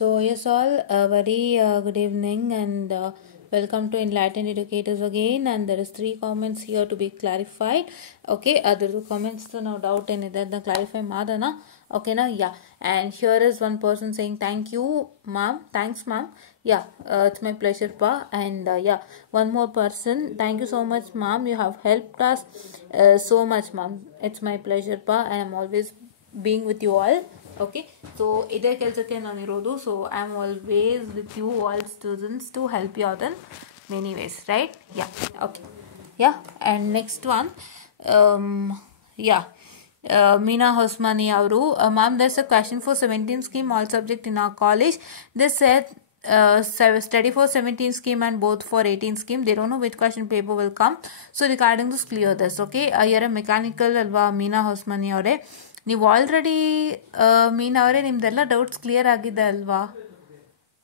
So, yes, all, a very good evening and welcome to Enlightened Educators again. And there is 3 comments here to be clarified. Okay, there are comments, so no doubt in it. The clarify madana. Okay, now yeah. And here is one person saying thank you, ma'am. Thanks, ma'am. Yeah, it's my pleasure, pa. And yeah, one more person. Thank you so much, ma'am. You have helped us so much, ma'am. It's my pleasure, pa. And I'm always being with you all. Okay, so ಇದೇ ಕೆಲಸಕ್ಕೆ ನಾನು ಇರೋದು. So I am always with you all students to help you out in many ways, right? Yeah, okay, yeah. And next one, yeah, Meena Hosmani ಅವರು, ma'am, there's a question for 17 scheme all subject in our college. They said study for 17 scheme and both for 18 scheme. They don't know which question paper will come. So regarding this, clear this. Okay, here mechanical ಅಲ್ವಾ ಮೀನಾ ಹೊಸ್ಮನಿ ಅವರೇ? ನೀವು already ಮೀನಾ ಅವರೇ ನಿಮ್ದೆಲ್ಲ doubts clear ಆಗಿದೆ ಅಲ್ವಾ?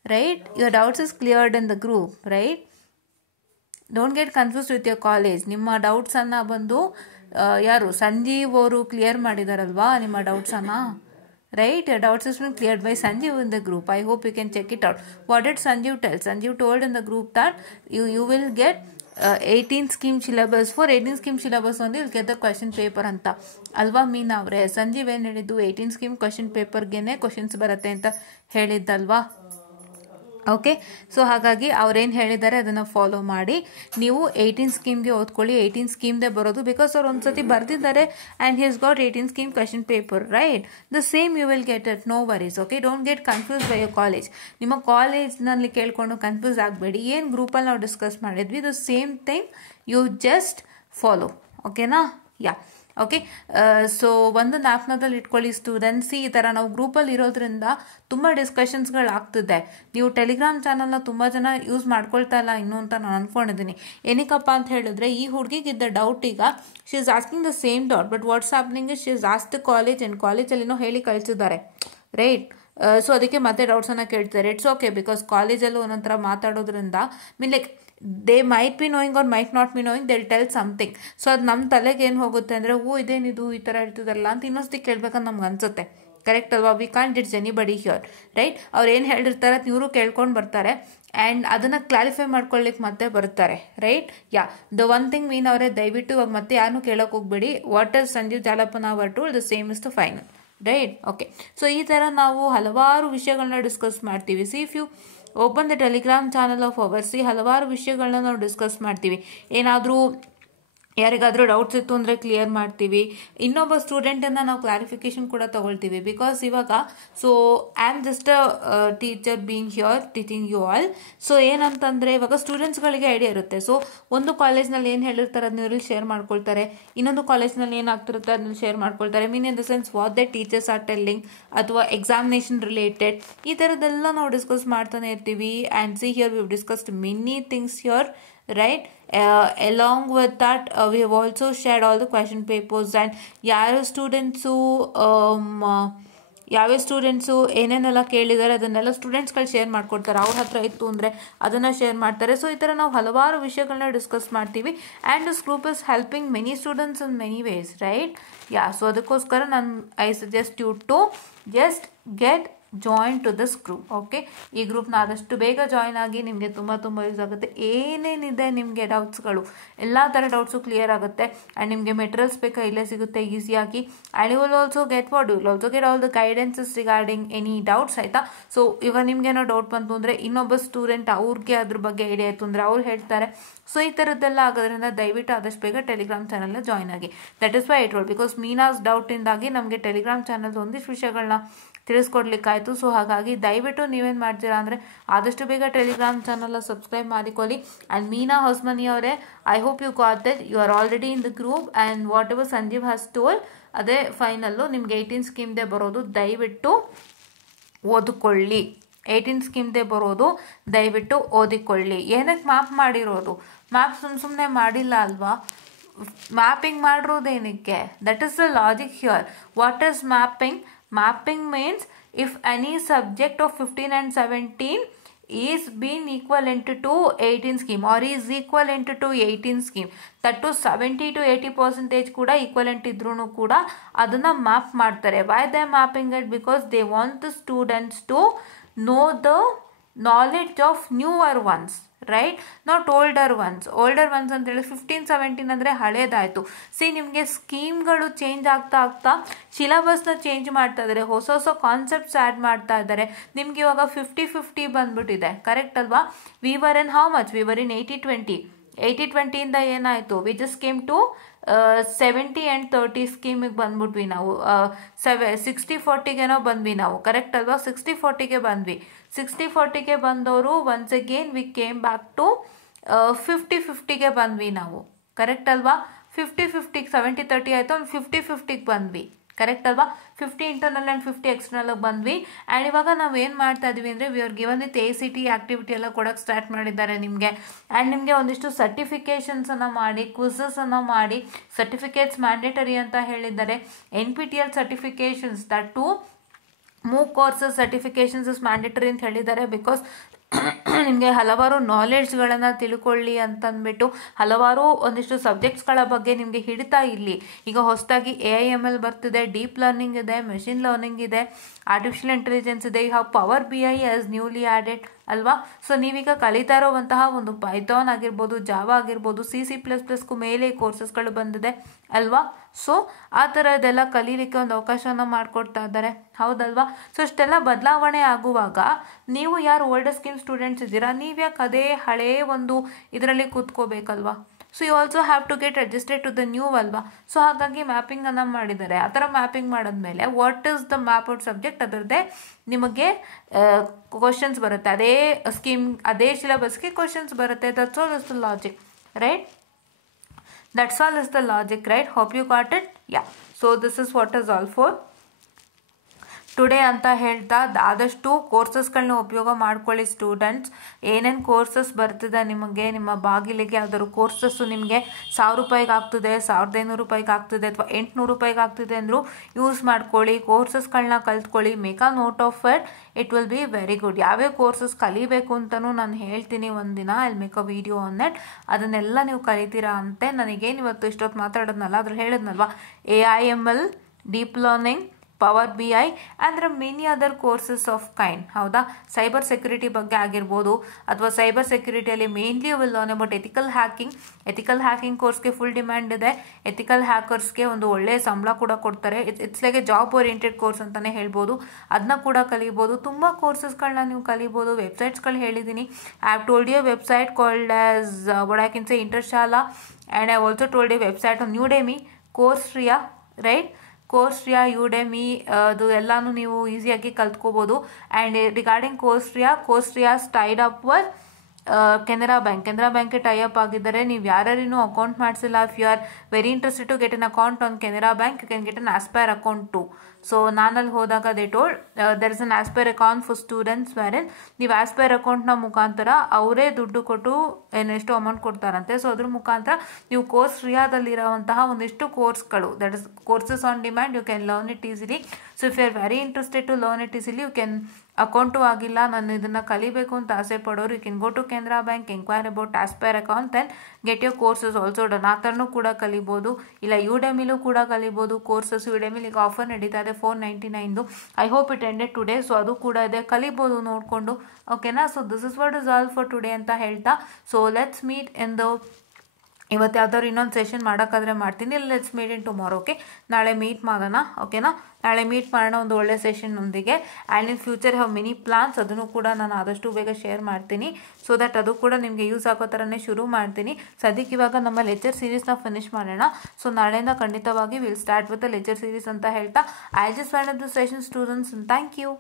Right, your doubts is cleared in the group, right? Don't get confused with your college. ನಿಮ್ಮ ಡೌಟ್ಸನ್ನು ಬಂದು ಯಾರು ಸಂಜೀವ್ ಅವರು ಕ್ಲಿಯರ್ ಮಾಡಿದಾರಲ್ವಾ ನಿಮ್ಮ ಡೌಟ್ಸನ್ನು? Right, your doubts has been cleared by Sanjeev in the group. I hope you can check it out. What did Sanjeev tell? Sanjeev told in the group that you will get 18 scheme syllabus. For 18 scheme syllabus only you'll get the question paper anta. Alva Meena avre Sanjeev ಏನು ಹೇಳಿದ್ದು? 18 scheme question paper ಗೆನೆ questions ಬರುತ್ತೆ ಅಂತ ಹೇಳಿದ್ದಲ್ವಾ? Okay, so ಹಾಗಾಗಿ ಅವ್ರೇನು ಹೇಳಿದ್ದಾರೆ ಅದನ್ನು follow ಮಾಡಿ ನೀವು 18 ಸ್ಕೀಮ್ಗೆ ಓದ್ಕೊಳ್ಳಿ. 18 ಸ್ಕೀಮ್ದೇ ಬರೋದು, ಬಿಕಾಸ್ ಅವ್ರು ಒಂದ್ಸತಿ ಬರೆದಿದ್ದಾರೆ and he has got 18 scheme question paper, right? The same you will get it, no worries. Okay, don't get confuse by your college. ನಿಮ್ಮ ಕಾಲೇಜ್ನಲ್ಲಿ ಕೇಳ್ಕೊಂಡು ಕನ್ಫ್ಯೂಸ್ ಆಗಬೇಡಿ. ಏನು ಗ್ರೂಪಲ್ಲಿ ನಾವು ಡಿಸ್ಕಸ್ ಮಾಡಿದ್ವಿ, the same thing you just follow. ಓಕೆನಾ? Yeah, okay. So ಒಂದು ಜ್ಞಾಪನದಲ್ಲಿ ಇಟ್ಕೊಳ್ಳಿ ಸ್ಟೂಡೆಂಟ್ಸ್, ಈ ಥರ ನಾವು ಗ್ರೂಪಲ್ಲಿ ಇರೋದ್ರಿಂದ ತುಂಬ ಡಿಸ್ಕಷನ್ಸ್ಗಳಾಗ್ತಿದೆ. ನೀವು ಟೆಲಿಗ್ರಾಮ್ ಚಾನಲ್ನ ತುಂಬ ಜನ ಯೂಸ್ ಮಾಡ್ಕೊಳ್ತಾ ಇಲ್ಲ ಇನ್ನೂ ಅಂತ ನಾನು ಅಂದ್ಕೊಂಡಿದ್ದೀನಿ. ಏನಕ್ಕಪ್ಪ ಅಂತ ಹೇಳಿದ್ರೆ, ಈ ಹುಡುಗಿಗಿದ್ದ ಡೌಟ್ ಈಗ she is asking the same doubt, but what's happening is she is ask the college and ಕಾಲೇಜಲ್ಲಿನೋ ಹೇಳಿ ಕಳಿಸಿದ್ದಾರೆ, ರೈಟ್? ಸೊ ಅದಕ್ಕೆ ಮತ್ತೆ ಡೌಟ್ಸನ್ನು ಕೇಳ್ತಾರೆ. ಇಟ್ಸ್ ಓಕೆ, ಬಿಕಾಸ್ ಕಾಲೇಜಲ್ಲೂ ಒಂದೊಂಥರ ಮಾತಾಡೋದ್ರಿಂದ mean like they might be knowing or might not be knowing, they'll tell something. So ಅದು ನಮ್ಮ ತಲೆಗೆ ಏನು ಹೋಗುತ್ತೆ ಅಂದರೆ, ಇದೇನಿದು ಈ ಥರ ಇರ್ತದಲ್ಲ ಅಂತ ಇನ್ನೊಂದ್ಸತಿ ಕೇಳ್ಬೇಕಂತ ನಮ್ಗೆ ಅನ್ಸುತ್ತೆ. ಕರೆಕ್ಟ್ ಅಲ್ವಾ? We can't ditch anybody here, right? ಅವ್ರು ಏನು ಹೇಳಿರ್ತಾರೆ ಇವರು ಕೇಳ್ಕೊಂಡು ಬರ್ತಾರೆ ಆ್ಯಂಡ್ ಅದನ್ನು ಕ್ಲಾರಿಫೈ ಮಾಡ್ಕೊಳ್ಳಿಕ್ಕೆ ಮತ್ತೆ ಬರ್ತಾರೆ, right? Yeah, the one thing mean ಅವರೇ, ದಯವಿಟ್ಟು ಇವಾಗ ಮತ್ತೆ ಯಾರನ್ನೂ ಕೇಳೋಕೆ ಹೋಗ್ಬೇಡಿ. ವಾಟ್ ಇಸ್ ಸಂಜೀವ್ ಜಾಲಪ್ಪನ our to the same is the final, right? Okay, so ಈ ಥರ ನಾವು ಹಲವಾರು ವಿಷಯಗಳನ್ನ ಡಿಸ್ಕಸ್ ಮಾಡ್ತೀವಿ. See if you open the Telegram channel of ours, ಹಲವಾರು ವಿಷಯಗಳನ್ನ ನಾವು ಡಿಸ್ಕಸ್ ಮಾಡ್ತೀವಿ. ಏನಾದರೂ ಯಾರಿಗಾದರೂ ಡೌಟ್ಸ್ ಇತ್ತು ಅಂದರೆ ಕ್ಲಿಯರ್ ಮಾಡ್ತೀವಿ. ಇನ್ನೊಬ್ಬ ಸ್ಟೂಡೆಂಟನ್ನು ನಾವು ಕ್ಲಾರಿಫಿಕೇಶನ್ ಕೂಡ ತಗೊಳ್ತೀವಿ. ಬಿಕಾಸ್ ಇವಾಗ so I am just a teacher being here teaching you all. So ಏನಂತಂದರೆ, ಇವಾಗ ಸ್ಟೂಡೆಂಟ್ಸ್ಗಳಿಗೆ ಐಡಿಯಾ ಇರುತ್ತೆ. ಸೊ ಒಂದು ಕಾಲೇಜ್ನಲ್ಲಿ ಏನು ಹೇಳಿರ್ತಾರೆ ಅದನ್ನ ಇವರಲ್ಲಿ ಶೇರ್ ಮಾಡ್ಕೊಳ್ತಾರೆ, ಇನ್ನೊಂದು ಕಾಲೇಜ್ನಲ್ಲಿ ಏನಾಗ್ತಿರುತ್ತೆ ಅದನ್ನ ಶೇರ್ ಮಾಡ್ಕೊಳ್ತಾರೆ. Mean in the sense what the teachers are telling, ಅಥವಾ ಎಕ್ಸಾಮಿನೇಷನ್ ರಿಲೇಟೆಡ್ ಈ ಥರದ್ದೆಲ್ಲ ನಾವು ಡಿಸ್ಕಸ್ ಮಾಡ್ತಾನೆ ಇರ್ತೀವಿ. And see here we have discussed many things here, right? Along with that we have also shared all the question papers and ಯಾವ students ಏನೇನೆಲ್ಲ ಕೇಳಿದ್ದಾರೆ ಅದನ್ನೆಲ್ಲ ಸ್ಟೂಡೆಂಟ್ಸ್ಗಳು ಶೇರ್ ಮಾಡ್ಕೊಡ್ತಾರೆ. ಅವ್ರ ಹತ್ರ ಇತ್ತು ಅಂದರೆ ಅದನ್ನು ಶೇರ್ ಮಾಡ್ತಾರೆ. ಸೊ ಈ ಥರ ನಾವು ಹಲವಾರು ವಿಷಯಗಳನ್ನ ಡಿಸ್ಕಸ್ ಮಾಡ್ತೀವಿ. And this group is helping many students in many ways, right? Yeah, so ಅದಕ್ಕೋಸ್ಕರ I suggest you to just get join to this group. Okay, ಈ ಗ್ರೂಪ್ನ ಆದಷ್ಟು ಬೇಗ ಜಾಯಿನ್ ಆಗಿ, ನಿಮಗೆ ತುಂಬ ಯೂಸ್ ಆಗುತ್ತೆ. ಏನೇನಿದೆ ನಿಮಗೆ ಡೌಟ್ಸ್ಗಳು, ಎಲ್ಲ ಥರ ಡೌಟ್ಸು ಕ್ಲಿಯರ್ ಆಗುತ್ತೆ. ಆ್ಯಂಡ್ ನಿಮಗೆ ಮೆಟೀರಿಯಲ್ಸ್ ಬೇಕಾ ಇಲ್ಲೇ ಸಿಗುತ್ತೆ ಈಸಿಯಾಗಿ. And you will also get all the guidances regarding any doubts, ಆಯಿತಾ? ಸೊ ಇವಾಗ ನಿಮ್ಗೇನೋ ಡೌಟ್ ಬಂತು ಅಂದರೆ ಇನ್ನೊಬ್ಬ ಸ್ಟೂಡೆಂಟ್ ಅವ್ರಿಗೆ ಅದ್ರ ಬಗ್ಗೆ ಐಡಿಯಾ ಇತ್ತು ಅಂದರೆ ಅವ್ರು ಹೇಳ್ತಾರೆ. ಸೊ ಈ ಥರದ್ದೆಲ್ಲ ಆಗೋದ್ರಿಂದ ದಯವಿಟ್ಟು ಆದಷ್ಟು ಬೇಗ ಟೆಲಿಗ್ರಾಮ್ ಚಾನಲ್ನ ಜಾಯಿನ್ ಆಗಿ. That is why it roll, because ಮೀನಾಸ್ ಡೌಟಿಂದಾಗಿ ನಮಗೆ ಟೆಲಿಗ್ರಾಮ್ ಚಾನಲ್ ಒಂದಿಷ್ಟು ವಿಷಯಗಳನ್ನ ತಿಳಿಸ್ಕೊಡ್ಲಿಕ್ಕಾಯಿತು. ಸೊ ಹಾಗಾಗಿ ದಯವಿಟ್ಟು ನೀವೇನು ಮಾಡ್ತೀರಾ ಅಂದರೆ ಆದಷ್ಟು ಬೇಗ ಟೆಲಿಗ್ರಾಮ್ ಚಾನಲ್ನ ಸಬ್ಸ್ಕ್ರೈಬ್ ಮಾಡಿಕೊಳ್ಳಿ. ಆ್ಯಂಡ್ ಮೀನಾ ಹೊಸ್ಮನಿ ಅವರೇ, I hope you got that, you are already in the group and whatever Sanjeev has told ಅದೇ ಫೈನಲ್ಲು. ನಿಮ್ಗೆ 18 ಸ್ಕೀಮ್ದೇ ಬರೋದು, ದಯವಿಟ್ಟು ಓದಿಕೊಳ್ಳಿ. 18 ಸ್ಕೀಮ್ದೇ ಬರೋದು, ದಯವಿಟ್ಟು ಓದಿಕೊಳ್ಳಿ. ಏನಕ್ಕೆ ಮ್ಯಾಪ್ ಮಾಡಿರೋದು? ಮ್ಯಾಪ್ ಸುಮ್ಮನೆ ಮಾಡಿಲ್ಲ ಅಲ್ವಾ? ಮ್ಯಾಪಿಂಗ್ ಮಾಡಿರೋದೇನಕ್ಕೆ? That is the logic here. What is mapping? Mapping means if any subject of 15 and 17 is being equivalent to 18 scheme or is equivalent to 18 scheme, that to 70 to 80% ಕೂಡ equivalent ಇದ್ರೂ ಕೂಡ ಅದನ್ನು map ಮಾಡ್ತಾರೆ. Why they are mapping it? Because they want the students to know the knowledge of newer ones, right, not older once. Older once ಅಂತೇಳಿ 15-17 ಅಂದರೆ ಹಳೇದಾಯಿತು. ನಿಮಗೆ ಸ್ಕೀಮ್ಗಳು change ಆಗ್ತಾ ಆಗ್ತಾ ಸಿಲೆಬಸ್ನ ಚೇಂಜ್ ಮಾಡ್ತಾ ಇದ್ದಾರೆ, ಹೊಸ ಹೊಸ ಕಾನ್ಸೆಪ್ಟ್ಸ್ ಆ್ಯಡ್ ಮಾಡ್ತಾ ಇದ್ದಾರೆ. ನಿಮ್ಗೆ ಇವಾಗ 50-50 ಬಂದ್ಬಿಟ್ಟಿದೆ, ಕರೆಕ್ಟ್ ಅಲ್ವಾ? We were in how much? We were in 80-20. 80-20 ಏನಾಯಿತು? ವಿ ಜಸ್ಟ್ ಕೇಮ್ ಟು 70-30 ಸ್ಕೀಮಿಗೆ ಬಂದ್ಬಿಟ್ವಿ ನಾವು. 60-40ಗೇನೋ ಬಂದ್ವಿ ನಾವು, ಕರೆಕ್ಟ್ ಅಲ್ವಾ? 60-40ಗೆ ಬಂದ್ವಿ. 60-40ಗೆ ಬಂದವರು once again we came back to 50-50ಗೆ ಬಂದ್ವಿ ನಾವು, ಕರೆಕ್ಟ್ ಅಲ್ವಾ? 50-50 70-30 ಆಯಿತು, ಒಂದು 50-50ಗೆ ಬಂದ್ವಿ, ಕರೆಕ್ಟ್ ಅಲ್ವಾ? 50 ಇಂಟರ್ನಲ್ ಆ್ಯಂಡ್ 50 ಎಕ್ಸ್ಟರ್ನಲ್ಗೆ ಬಂದ್ವಿ. ಆ್ಯಂಡ್ ಇವಾಗ ನಾವು ಏನು ಮಾಡ್ತಾ ಇದೀವಿ ಅಂದರೆ we are given with ACT activity ಎಲ್ಲ ಕೊಡೋಕ್ಕೆ ಸ್ಟಾರ್ಟ್ ಮಾಡಿದ್ದಾರೆ ನಿಮಗೆ. ಆ್ಯಂಡ್ ನಿಮಗೆ ಒಂದಿಷ್ಟು ಸರ್ಟಿಫಿಕೇಷನ್ಸನ್ನು ಮಾಡಿ, ಕ್ವಿಝಸನ್ನು ಮಾಡಿ, ಸರ್ಟಿಫಿಕೇಟ್ಸ್ ಮ್ಯಾಂಡೇಟರಿ ಅಂತ ಹೇಳಿದ್ದಾರೆ. NPTEL certifications, that to move courses certifications is mandatory ಅಂತ ಹೇಳಿದ್ದಾರೆ. ಬಿಕಾಸ್ ನಿಮಗೆ ಹಲವಾರು ನಾಲೆಡ್ಜ್ಗಳನ್ನು ತಿಳ್ಕೊಳ್ಳಿ ಅಂತಂದ್ಬಿಟ್ಟು ಹಲವಾರು ಒಂದಿಷ್ಟು ಸಬ್ಜೆಕ್ಟ್ಸ್ಗಳ ಬಗ್ಗೆ ನಿಮಗೆ ಹಿಡಿತಾ ಇಲ್ಲಿ. ಈಗ ಹೊಸದಾಗಿ AIML ಬರ್ತಿದೆ, ಡೀಪ್ ಲರ್ನಿಂಗ್ ಇದೆ, ಮೆಷಿನ್ ಲರ್ನಿಂಗ್ ಇದೆ, ಆರ್ಟಿಫಿಷಿಯಲ್ ಇಂಟೆಲಿಜೆನ್ಸ್ ಇದೆ, you have power BI as newly added ಅಲ್ವಾ? ಸೊ ನೀವೀಗ ಕಲಿತಾ ಇರೋವಂತಹ ಒಂದು ಪೈಥಾನ್ ಆಗಿರ್ಬೋದು, ಜಾವಾ ಆಗಿರ್ಬೋದು, C++ಗೂ ಮೇಲೆ ಕೋರ್ಸಸ್ಗಳು ಬಂದಿದೆ ಅಲ್ವಾ? ಸೊ ಆ ಥರದ್ದೆಲ್ಲ ಕಲೀಲಿಕ್ಕೆ ಒಂದು ಅವಕಾಶವನ್ನು ಮಾಡಿಕೊಡ್ತಾ ಇದ್ದಾರೆ, ಹೌದಲ್ವಾ? ಸೊ ಇಷ್ಟೆಲ್ಲ ಬದಲಾವಣೆ ಆಗುವಾಗ ನೀವು ಯಾರು ಓಲ್ಡರ್ ಸ್ಕೀಮ್ ಸ್ಟೂಡೆಂಟ್ಸ್ ಇದ್ದೀರಾ, ನೀವ್ಯಾಕೆ ಅದೇ ಹಳೇ ಒಂದು ಇದರಲ್ಲಿ ಕೂತ್ಕೋಬೇಕಲ್ವಾ? So you also have to get adjusted to the new ಅಲ್ವಾ? ಸೊ ಹಾಗಾಗಿ ಮ್ಯಾಪಿಂಗನ್ನು ಮಾಡಿದ್ದಾರೆ. ಆ ಥರ ಮ್ಯಾಪಿಂಗ್ ಮಾಡಿದ್ಮೇಲೆ what is the map out subject, ಅದರದ್ದೇ ನಿಮಗೆ ಕ್ವಶನ್ಸ್ ಬರುತ್ತೆ. ಅದೇ ಸ್ಕೀಮ್, ಅದೇ ಸಿಲೆಬಸ್ಗೆ ಕ್ವಶನ್ಸ್ ಬರುತ್ತೆ. That's all is the logic, right? That's all is the logic, right? Hope you got it. Yeah. So this is what is all for today ಅಂತ ಹೇಳ್ತಾ, ಆದಷ್ಟು ಕೋರ್ಸಸ್ಗಳನ್ನ ಉಪಯೋಗ ಮಾಡ್ಕೊಳ್ಳಿ ಸ್ಟೂಡೆಂಟ್ಸ್. ಏನೇನು ಕೋರ್ಸಸ್ ಬರ್ತಿದೆ ನಿಮಗೆ, ನಿಮ್ಮ ಬಾಗಿಲಿಗೆ ಯಾವ್ದಾದ್ರು ಕೋರ್ಸಸ್ಸು ನಿಮಗೆ 1000 ರೂಪಾಯಿಗೆ ಆಗ್ತಿದೆ, 1500 ರೂಪಾಯಿಗೆ ಆಗ್ತಿದೆ, ಅಥವಾ 800 ರೂಪಾಯಿಗೆ ಆಗ್ತಿದೆ ಅಂದರೂ ಯೂಸ್ ಮಾಡ್ಕೊಳ್ಳಿ. ಕೋರ್ಸಸ್ಗಳನ್ನ ಕಲ್ತ್ಕೊಳ್ಳಿ. Make a note of it will be very good. ಯಾವ್ಯಾವ ಕೋರ್ಸಸ್ ಕಲಿಬೇಕು ಅಂತಲೂ ನಾನು ಹೇಳ್ತೀನಿ ಒಂದಿನ. I make a video on that. ಅದನ್ನೆಲ್ಲ ನೀವು ಕಲಿತೀರಾ ಅಂತೆ. ನನಗೇನು ಇವತ್ತು ಇಷ್ಟೊತ್ತು ಮಾತಾಡೋದ್ನಲ್ಲ, ಅದ್ರಲ್ಲಿ ಹೇಳಿದ್ನಲ್ವಾ, AIML, deep learning, power BI and there many other courses of kind, ಹೌದಾ? ಸೈಬರ್ ಸೆಕ್ಯೂರಿಟಿ ಬಗ್ಗೆ ಆಗಿರ್ಬೋದು, ಅಥವಾ ಸೈಬರ್ ಸೆಕ್ಯೂರಿಟಿಯಲ್ಲಿ mainly will learn about ethical hacking. Ethical hacking ಕೋರ್ಸ್ಗೆ ಫುಲ್ ಡಿಮ್ಯಾಂಡ್ ಇದೆ. ಎಥಿಕಲ್ ಹ್ಯಾಕರ್ಸ್ಗೆ ಒಂದು ಒಳ್ಳೆಯ ಸಂಬಳ ಕೂಡ ಕೊಡ್ತಾರೆ. It's like A job oriented course ಅಂತಲೇ ಹೇಳ್ಬೋದು. ಅದನ್ನ ಕೂಡ ಕಲಿಬೋದು. ತುಂಬ ಕೋರ್ಸಸ್ಗಳನ್ನ ನೀವು ಕಲಿಬೋದು. ವೆಬ್ಸೈಟ್ಸ್ಗಳು ಹೇಳಿದ್ದೀನಿ. I have told you website called as what I can say Internshala, and I also told you website on Udemy, Coursera, right? Coursera, Udemy, ಅದು ಎಲ್ಲಾನು ನೀವು ಈಸಿಯಾಗಿ ಕಲ್ತ್ಕೋಬೋದು. And regarding Coursera's tied up with Canara ಬ್ಯಾಂಕ್ಗೆ ಟೈ ಅಪ್ ಆಗಿದ್ದಾರೆ. ನೀವು ಯಾರ್ಯಾರಿನೂ account ಮಾಡಿಸಿಲ್ಲ, if you are very interested to get an account on Canara bank, you can get an aspire account too. So ನಾನಲ್ಲಿ ಹೋದಾಗ they told there is an aspire account for students where ನೀವು ಆಸ್ಪೈರ್ ಅಕೌಂಟ್ನ ಮುಖಾಂತರ ಅವರೇ ದುಡ್ಡು ಕೊಟ್ಟು ಎಷ್ಟು ಅಮೌಂಟ್ ಕೊಡ್ತಾರಂತೆ. ಸೊ ಅದ್ರ ಮುಖಾಂತರ ನೀವು ಕೋರ್ಸ್ಟ್ರಿಯಾದಲ್ಲಿರುವಂತಹ ಒಂದಿಷ್ಟು ಕೋರ್ಸ್ಗಳು, that is courses on demand, you can learn it easily. So if you are very interested to learn it easily, you can account ಆಗಿಲ್ಲ, ನಾನು ಇದನ್ನು ಕಲಿಬೇಕು ಅಂತ ಆಸೆ ಪಡೋರು, you can go to Canara bank, enquire about aspire account, then get your courses also done. ಆ ಥರನೂ ಕೂಡ ಕಲಿಬೋದು. ಇಲ್ಲ ಯುಡೆಮಿಲೂ ಕೂಡ ಕಲಿಬೋದು ಕೋರ್ಸಸ್. ಯುಡೆಮಿಲಿ ಈಗ ಆಫರ್ ನಡೀತಾ ಇದೆ 499. I hope it ended today. So ಅದು ಕೂಡ ಇದೆ, ಕಲಿಬೋದು ನೋಡಿಕೊಂಡು, ಓಕೆನಾ? So this is what is all for today ಅಂತ ಹೇಳ್ತಾ, so let's meet in the, ಇವತ್ತು ಯಾವ್ದಾದ್ರು ಇನ್ನೊಂದು ಸೆಷನ್ ಮಾಡೋಕ್ಕಾದ್ರೆ ಮಾಡ್ತೀನಿ. Let's meet in tomorrow, okay? ನಾಳೆ ಮೀಟ್ ಮಾಡೋಣ, ಓಕೆನಾ? ನಾಳೆ ಮೀಟ್ ಮಾಡೋಣ ಒಂದು ಒಳ್ಳೆ ಸೆಷನ್ನೊಂದಿಗೆ. And in future have many plans, ಅದನ್ನು ಕೂಡ ನಾನು ಆದಷ್ಟು ಬೇಗ ಶೇರ್ ಮಾಡ್ತೀನಿ. ಸೊ ದಟ್ ಅದು ಕೂಡ ನಿಮಗೆ ಯೂಸ್ ಆಗೋ ಥರನೇ ಶುರು ಮಾಡ್ತೀನಿ. ಸದ್ಯಕ್ಕೆ ಇವಾಗ ನಮ್ಮ ಲೆಕ್ಚರ್ ಸೀರೀಸ್ನ ಫಿನಿಶ್ ಮಾಡೋಣ. ಸೊ ನಾಳೆಯಿಂದ ಖಂಡಿತವಾಗಿ will start with the lecture series ಅಂತ ಹೇಳ್ತಾ, I just find up the session students. Thank you.